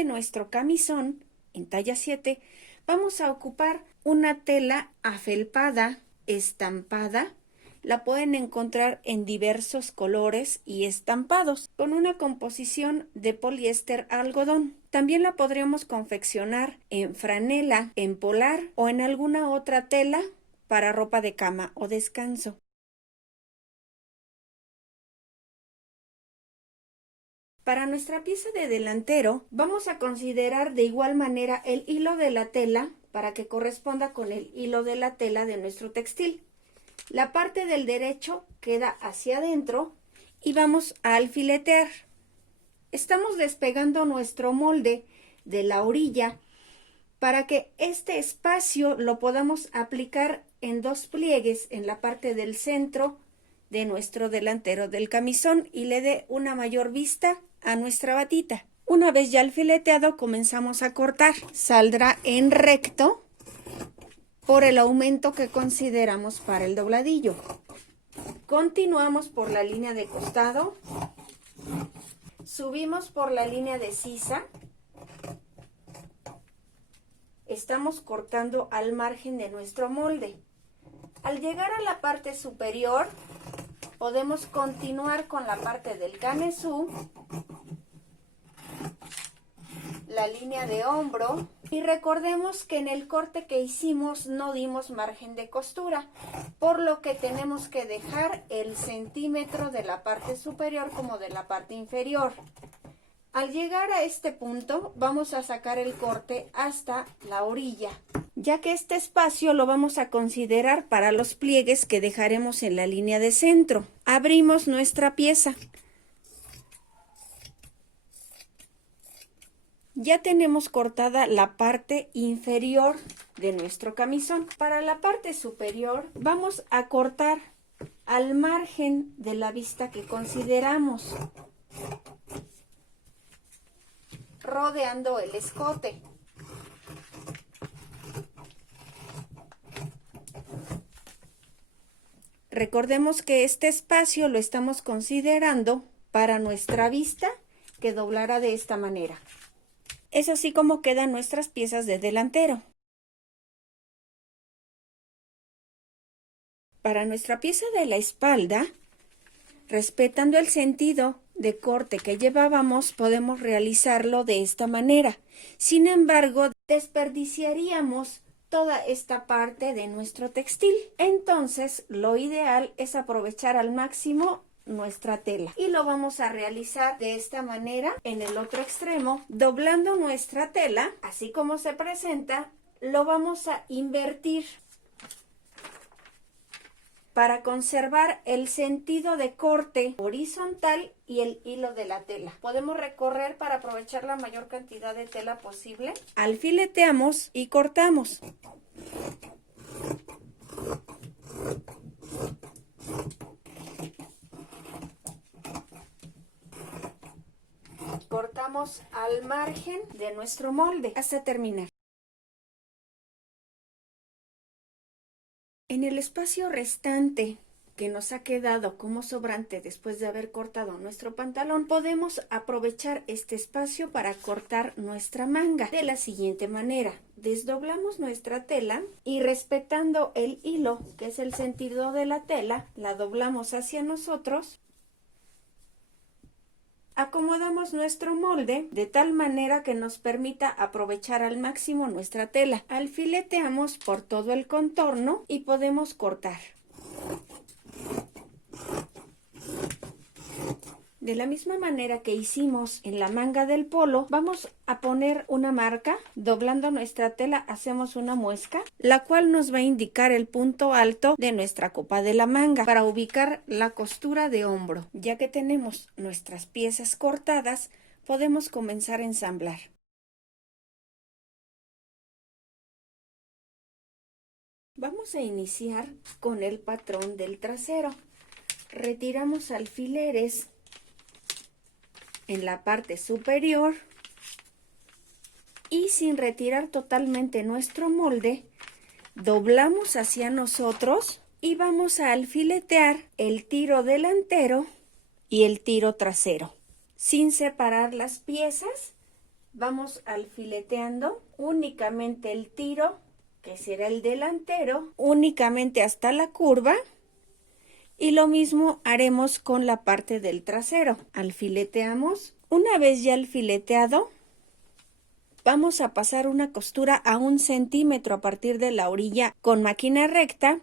de nuestro camisón, en talla 7, vamos a ocupar una tela afelpada, estampada. La pueden encontrar en diversos colores y estampados, con una composición de poliéster algodón. También la podríamos confeccionar en franela, en polar o en alguna otra tela para ropa de cama o descanso. Para nuestra pieza de delantero, vamos a considerar de igual manera el hilo de la tela para que corresponda con el hilo de la tela de nuestro textil. La parte del derecho queda hacia adentro y vamos a alfiletear. Estamos despegando nuestro molde de la orilla para que este espacio lo podamos aplicar en 2 pliegues en la parte del centro de nuestro delantero del camisón y le dé una mayor vista a nuestra batita. Una vez ya alfileteado, comenzamos a cortar. Saldrá en recto por el aumento que consideramos para el dobladillo. Continuamos por la línea de costado, subimos por la línea de sisa, estamos cortando al margen de nuestro molde. Al llegar a la parte superior, podemos continuar con la parte del canesú, la línea de hombro, y recordemos que en el corte que hicimos no dimos margen de costura, por lo que tenemos que dejar el centímetro de la parte superior como de la parte inferior. Al llegar a este punto vamos a sacar el corte hasta la orilla, ya que este espacio lo vamos a considerar para los pliegues que dejaremos en la línea de centro. Abrimos nuestra pieza. Ya tenemos cortada la parte inferior de nuestro camisón. Para la parte superior vamos a cortar al margen de la vista que consideramos, rodeando el escote. Recordemos que este espacio lo estamos considerando para nuestra vista, que doblará de esta manera. Es así como quedan nuestras piezas de delantero. Para nuestra pieza de la espalda, respetando el sentido de corte que llevábamos, podemos realizarlo de esta manera. Sin embargo, desperdiciaríamos toda esta parte de nuestro textil. Entonces, lo ideal es aprovechar al máximo nuestra tela y lo vamos a realizar de esta manera. En el otro extremo, doblando nuestra tela, así como se presenta, lo vamos a invertir para conservar el sentido de corte horizontal y el hilo de la tela. Podemos recorrer para aprovechar la mayor cantidad de tela posible. Alfileteamos y cortamos. Cortamos al margen de nuestro molde hasta terminar. En el espacio restante que nos ha quedado como sobrante después de haber cortado nuestro pantalón, podemos aprovechar este espacio para cortar nuestra manga de la siguiente manera. Desdoblamos nuestra tela y, respetando el hilo, que es el sentido de la tela, la doblamos hacia nosotros. Acomodamos nuestro molde de tal manera que nos permita aprovechar al máximo nuestra tela. Alfileteamos por todo el contorno y podemos cortar. De la misma manera que hicimos en la manga del polo, vamos a poner una marca. Doblando nuestra tela hacemos una muesca, la cual nos va a indicar el punto alto de nuestra copa de la manga para ubicar la costura de hombro. Ya que tenemos nuestras piezas cortadas, podemos comenzar a ensamblar. Vamos a iniciar con el patrón del trasero. Retiramos alfileres en la parte superior y, sin retirar totalmente nuestro molde, doblamos hacia nosotros y vamos a alfiletear el tiro delantero y el tiro trasero, sin separar las piezas vamos alfileteando únicamente el tiro, que será el delantero, únicamente hasta la curva, y lo mismo haremos con la parte del trasero. Alfileteamos. Una vez ya alfileteado, vamos a pasar una costura a 1 centímetro a partir de la orilla con máquina recta,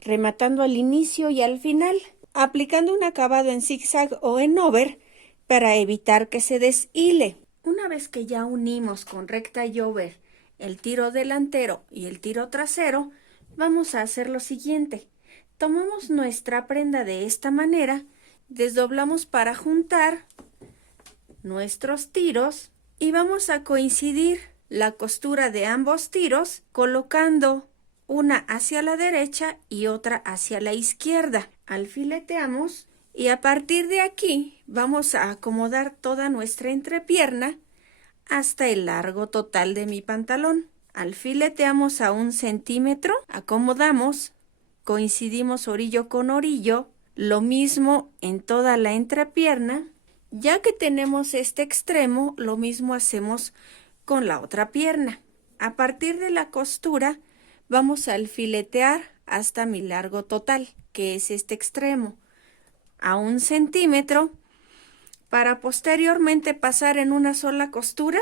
rematando al inicio y al final, aplicando un acabado en zigzag o en over para evitar que se deshile. Una vez que ya unimos con recta y over el tiro delantero y el tiro trasero, vamos a hacer lo siguiente. Tomamos nuestra prenda de esta manera, desdoblamos para juntar nuestros tiros y vamos a coincidir la costura de ambos tiros colocando una hacia la derecha y otra hacia la izquierda. Alfileteamos y a partir de aquí vamos a acomodar toda nuestra entrepierna hasta el largo total de mi pantalón. Alfileteamos a 1 centímetro, acomodamos, coincidimos orillo con orillo, lo mismo en toda la entrepierna. Ya que tenemos este extremo, lo mismo hacemos con la otra pierna. A partir de la costura, vamos a alfiletear hasta mi largo total, que es este extremo, a 1 centímetro, para posteriormente pasar en una sola costura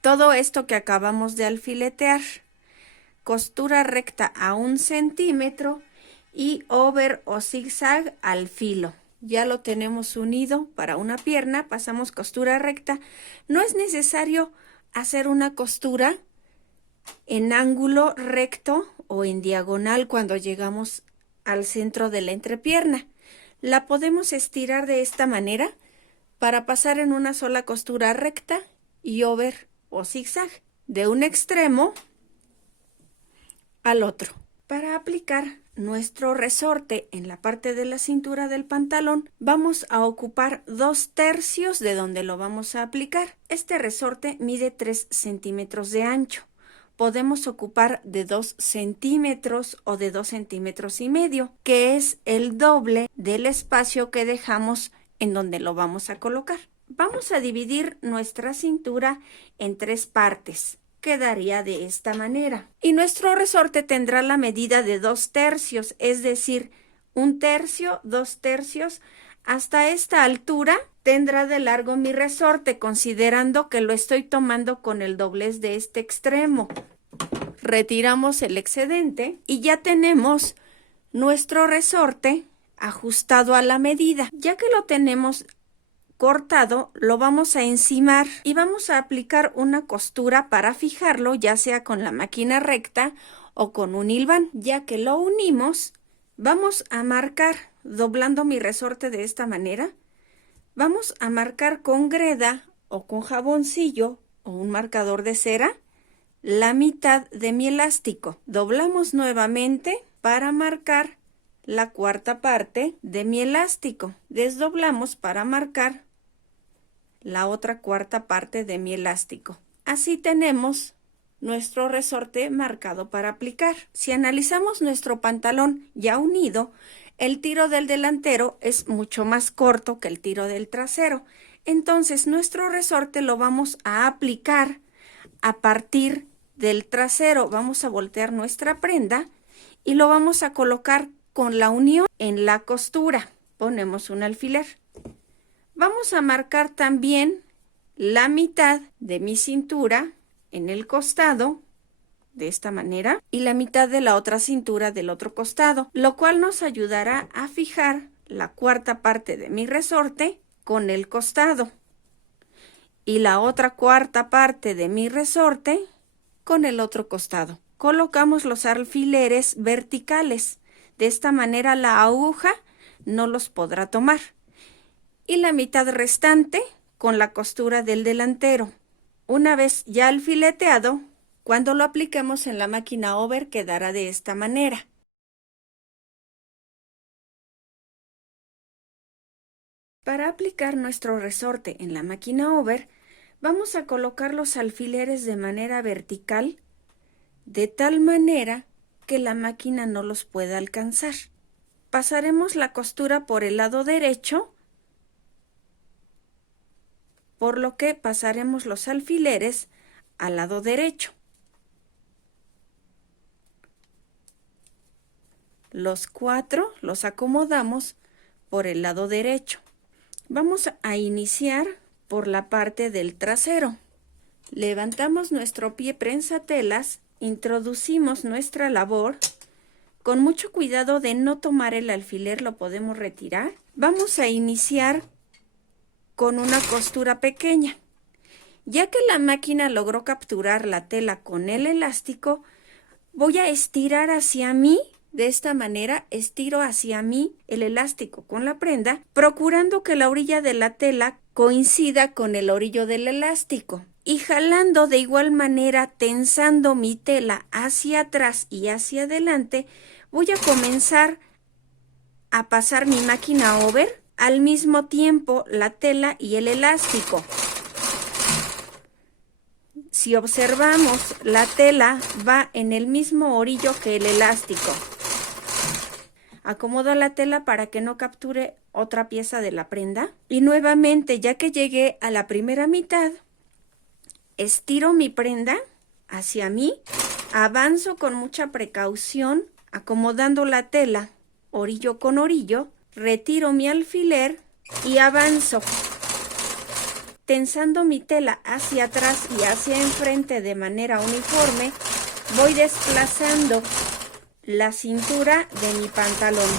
todo esto que acabamos de alfiletear. Costura recta a 1 centímetro y over o zigzag al filo. Ya lo tenemos unido para una pierna, pasamos costura recta. No es necesario hacer una costura en ángulo recto o en diagonal cuando llegamos al centro de la entrepierna. La podemos estirar de esta manera para pasar en una sola costura recta y over o zigzag de un extremo al otro. Para aplicar nuestro resorte en la parte de la cintura del pantalón, vamos a ocupar 2/3 de donde lo vamos a aplicar. Este resorte mide 3 centímetros de ancho. Podemos ocupar de 2 centímetros o de 2 centímetros y medio, que es el doble del espacio que dejamos en donde lo vamos a colocar. Vamos a dividir nuestra cintura en 3 partes. Quedaría de esta manera. Y nuestro resorte tendrá la medida de 2/3, es decir, 1/3, 2/3. Hasta esta altura tendrá de largo mi resorte, considerando que lo estoy tomando con el doblez de este extremo. Retiramos el excedente y ya tenemos nuestro resorte ajustado a la medida. Ya que lo tenemos cortado, lo vamos a encimar y vamos a aplicar una costura para fijarlo, ya sea con la máquina recta o con un hilván. Ya que lo unimos, vamos a marcar, doblando mi resorte de esta manera, vamos a marcar con greda o con jaboncillo o un marcador de cera la mitad de mi elástico. Doblamos nuevamente para marcar la 1/4 parte de mi elástico. Desdoblamos para marcar la otra 1/4 parte de mi elástico. Así tenemos nuestro resorte marcado para aplicar. Si analizamos nuestro pantalón ya unido, el tiro del delantero es mucho más corto que el tiro del trasero. Entonces nuestro resorte lo vamos a aplicar a partir del trasero. Vamos a voltear nuestra prenda y lo vamos a colocar con la unión en la costura. Ponemos un alfiler. Vamos a marcar también la mitad de mi cintura en el costado, de esta manera, y la mitad de la otra cintura del otro costado, lo cual nos ayudará a fijar la 1/4 parte de mi resorte con el costado y la otra 1/4 parte de mi resorte con el otro costado. Colocamos los alfileres verticales. De esta manera la aguja no los podrá tomar. Y la mitad restante con la costura del delantero. Una vez ya alfileteado, cuando lo apliquemos en la máquina over quedará de esta manera. Para aplicar nuestro resorte en la máquina over, vamos a colocar los alfileres de manera vertical, de tal manera que la máquina no los pueda alcanzar. Pasaremos la costura por el lado derecho por lo que pasaremos los alfileres al lado derecho. Los 4 los acomodamos por el lado derecho. Vamos a iniciar por la parte del trasero. Levantamos nuestro pie prensatelas, introducimos nuestra labor. Con mucho cuidado de no tomar el alfiler, lo podemos retirar. Vamos a iniciar con una costura pequeña. Ya que la máquina logró capturar la tela con el elástico, voy a estirar hacia mí. De esta manera estiro hacia mí el elástico con la prenda, procurando que la orilla de la tela coincida con el orillo del elástico. Y jalando de igual manera, tensando mi tela hacia atrás y hacia adelante, voy a comenzar a pasar mi máquina over al mismo tiempo la tela y el elástico. Si observamos, la tela va en el mismo orillo que el elástico. Acomodo la tela para que no capture otra pieza de la prenda. Y nuevamente, ya que llegué a la primera mitad, estiro mi prenda hacia mí, avanzo con mucha precaución, acomodando la tela orillo con orillo, retiro mi alfiler y avanzo, tensando mi tela hacia atrás y hacia enfrente de manera uniforme. Voy desplazando la cintura de mi pantalón.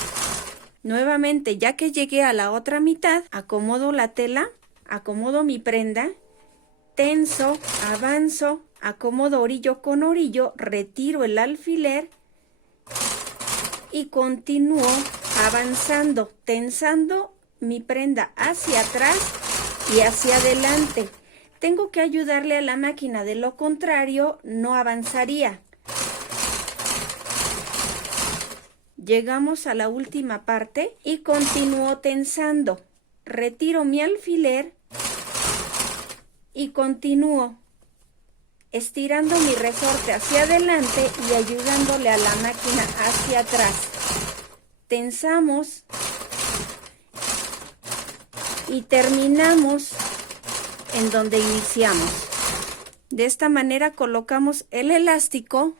Nuevamente, ya que llegué a la otra mitad, acomodo la tela, acomodo mi prenda, tenso, avanzo, acomodo orillo con orillo, retiro el alfiler y continúo avanzando, tensando mi prenda hacia atrás y hacia adelante. Tengo que ayudarle a la máquina, de lo contrario no avanzaría. Llegamos a la última parte y continúo tensando. Retiro mi alfiler y continúo estirando mi resorte hacia adelante y ayudándole a la máquina hacia atrás. Tensamos y terminamos en donde iniciamos. De esta manera colocamos el elástico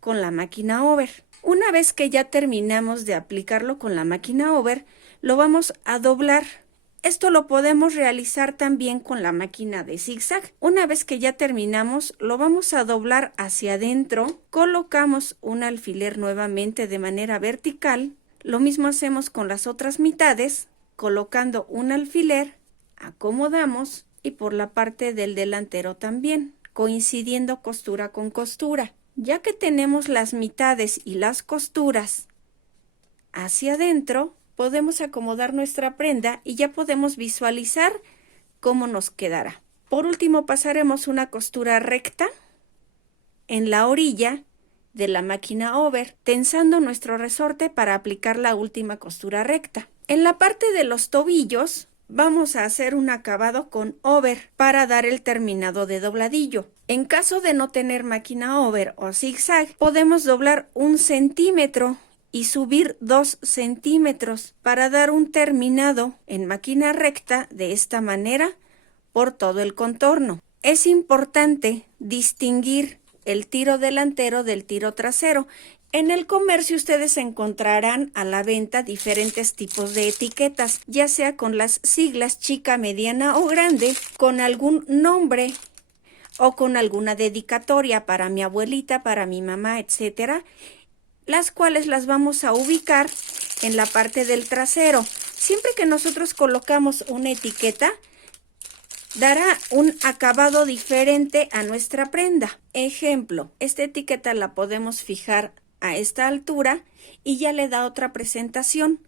con la máquina over. Una vez que ya terminamos de aplicarlo con la máquina over, lo vamos a doblar. Esto lo podemos realizar también con la máquina de zigzag. Una vez que ya terminamos, lo vamos a doblar hacia adentro. Colocamos un alfiler nuevamente de manera vertical. Lo mismo hacemos con las otras mitades, colocando un alfiler, acomodamos y por la parte del delantero también, coincidiendo costura con costura. Ya que tenemos las mitades y las costuras hacia adentro, podemos acomodar nuestra prenda y ya podemos visualizar cómo nos quedará. Por último, pasaremos una costura recta en la orilla de la máquina over, tensando nuestro resorte para aplicar la última costura recta. En la parte de los tobillos, vamos a hacer un acabado con over para dar el terminado de dobladillo. En caso de no tener máquina over o zigzag, podemos doblar 1 centímetro y subir 2 centímetros para dar un terminado en máquina recta de esta manera por todo el contorno. Es importante distinguir el tiro delantero del tiro trasero. En el comercio ustedes encontrarán a la venta diferentes tipos de etiquetas, ya sea con las siglas chica, mediana o grande, con algún nombre o con alguna dedicatoria para mi abuelita, para mi mamá, etcétera, las cuales las vamos a ubicar en la parte del trasero. Siempre que nosotros colocamos una etiqueta, dará un acabado diferente a nuestra prenda. Ejemplo, esta etiqueta la podemos fijar a esta altura y ya le da otra presentación,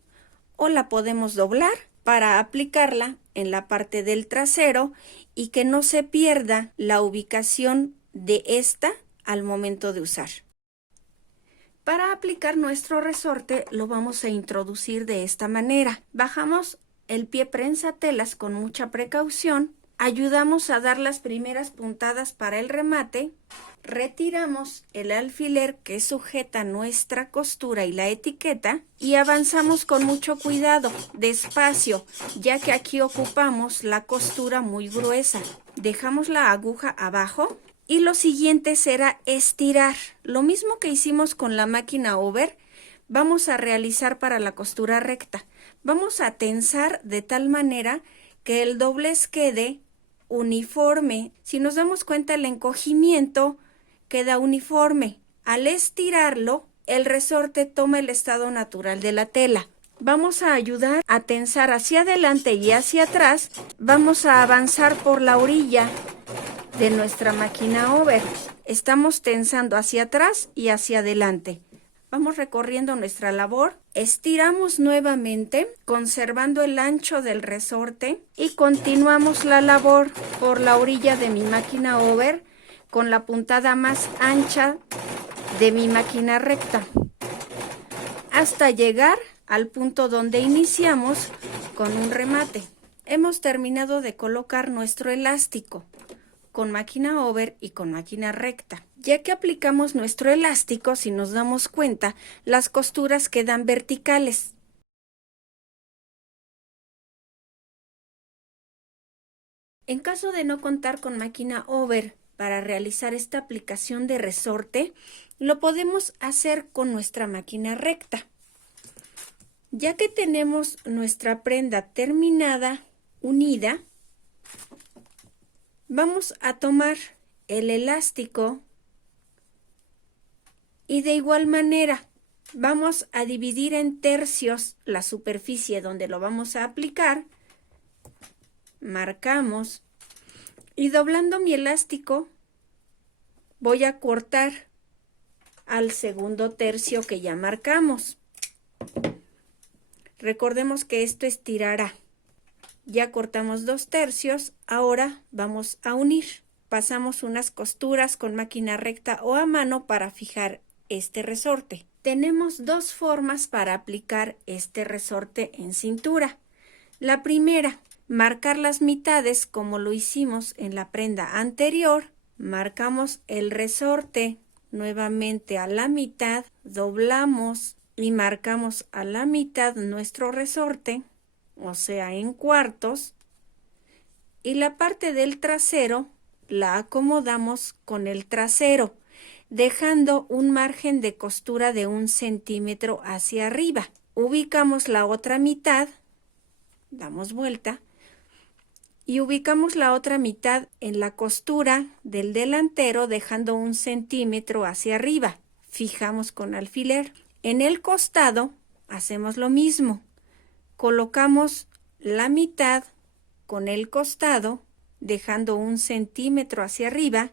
o la podemos doblar para aplicarla en la parte del trasero y que no se pierda la ubicación de esta al momento de usar. Para aplicar nuestro resorte lo vamos a introducir de esta manera. Bajamos el pie prensatelas con mucha precaución, ayudamos a dar las primeras puntadas para el remate, Retiramos el alfiler que sujeta nuestra costura y la etiqueta y avanzamos con mucho cuidado, despacio, ya que aquí ocupamos la costura muy gruesa. Dejamos la aguja abajo y lo siguiente será estirar. Lo mismo que hicimos con la máquina over, vamos a realizar para la costura recta. Vamos a tensar de tal manera que el doblez quede uniforme. Si nos damos cuenta, el encogimiento queda uniforme. Al estirarlo, el resorte toma el estado natural de la tela. Vamos a ayudar a tensar hacia adelante y hacia atrás. Vamos a avanzar por la orilla de nuestra máquina over. Estamos tensando hacia atrás y hacia adelante. Vamos recorriendo nuestra labor, estiramos nuevamente, conservando el ancho del resorte y continuamos la labor por la orilla de mi máquina over con la puntada más ancha de mi máquina recta, hasta llegar al punto donde iniciamos con un remate. Hemos terminado de colocar nuestro elástico con máquina over y con máquina recta. Ya que aplicamos nuestro elástico, si nos damos cuenta, las costuras quedan verticales. En caso de no contar con máquina over para realizar esta aplicación de resorte, lo podemos hacer con nuestra máquina recta. Ya que tenemos nuestra prenda terminada, unida, vamos a tomar el elástico y de igual manera vamos a dividir en tercios la superficie donde lo vamos a aplicar. Marcamos y doblando mi elástico voy a cortar al segundo tercio que ya marcamos. Recordemos que esto estirará. Ya cortamos 2 tercios, ahora vamos a unir. Pasamos unas costuras con máquina recta o a mano para fijar este resorte. Tenemos 2 formas para aplicar este resorte en cintura. La primera, marcar las mitades como lo hicimos en la prenda anterior. Marcamos el resorte nuevamente a la mitad, doblamos y marcamos a la mitad nuestro resorte, o sea en cuartos, y la parte del trasero la acomodamos con el trasero, dejando un margen de costura de 1 centímetro hacia arriba. Ubicamos la otra mitad, damos vuelta, y ubicamos la otra mitad en la costura del delantero, dejando 1 centímetro hacia arriba. Fijamos con alfiler. En el costado hacemos lo mismo. Colocamos la mitad con el costado, dejando 1 centímetro hacia arriba.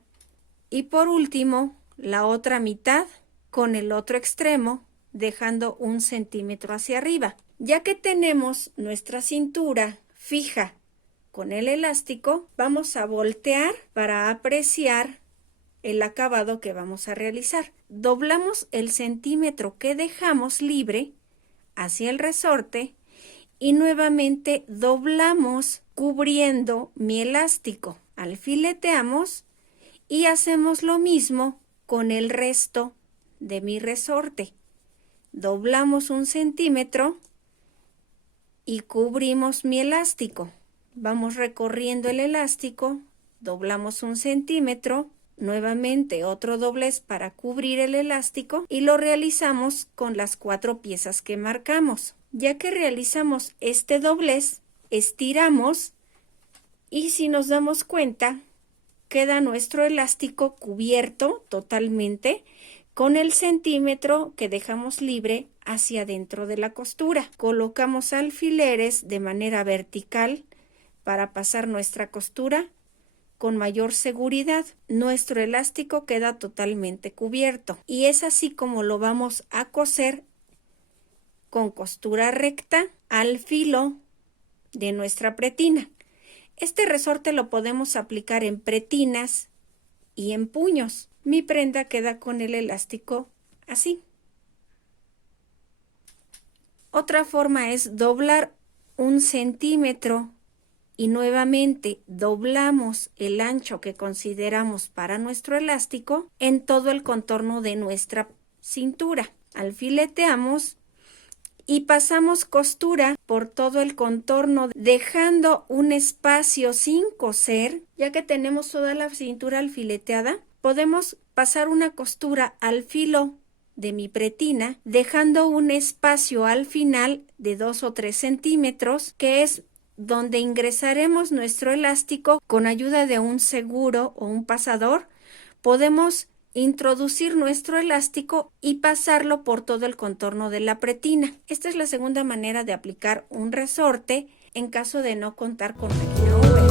Y por último, la otra mitad con el otro extremo, dejando 1 centímetro hacia arriba. Ya que tenemos nuestra cintura fija con el elástico, vamos a voltear para apreciar el acabado que vamos a realizar. Doblamos el centímetro que dejamos libre hacia el resorte y nuevamente doblamos cubriendo mi elástico. Alfileteamos y hacemos lo mismo con el resto de mi resorte. Doblamos 1 centímetro y cubrimos mi elástico. Vamos recorriendo el elástico, doblamos 1 centímetro, nuevamente otro doblez para cubrir el elástico y lo realizamos con las 4 piezas que marcamos. Ya que realizamos este doblez, estiramos y si nos damos cuenta, queda nuestro elástico cubierto totalmente con el centímetro que dejamos libre hacia dentro de la costura. Colocamos alfileres de manera vertical para pasar nuestra costura con mayor seguridad. Nuestro elástico queda totalmente cubierto y es así como lo vamos a coser con costura recta al filo de nuestra pretina. Este resorte lo podemos aplicar en pretinas y en puños. Mi prenda queda con el elástico así. Otra forma es doblar 1 centímetro y nuevamente doblamos el ancho que consideramos para nuestro elástico en todo el contorno de nuestra cintura. Alfileteamos y pasamos costura por todo el contorno, dejando un espacio sin coser. Ya que tenemos toda la cintura alfileteada, podemos pasar una costura al filo de mi pretina, dejando un espacio al final de 2 o 3 centímetros, que es donde ingresaremos nuestro elástico. Con ayuda de un seguro o un pasador, podemos introducir nuestro elástico y pasarlo por todo el contorno de la pretina. Esta es la segunda manera de aplicar un resorte en caso de no contar con máquina V.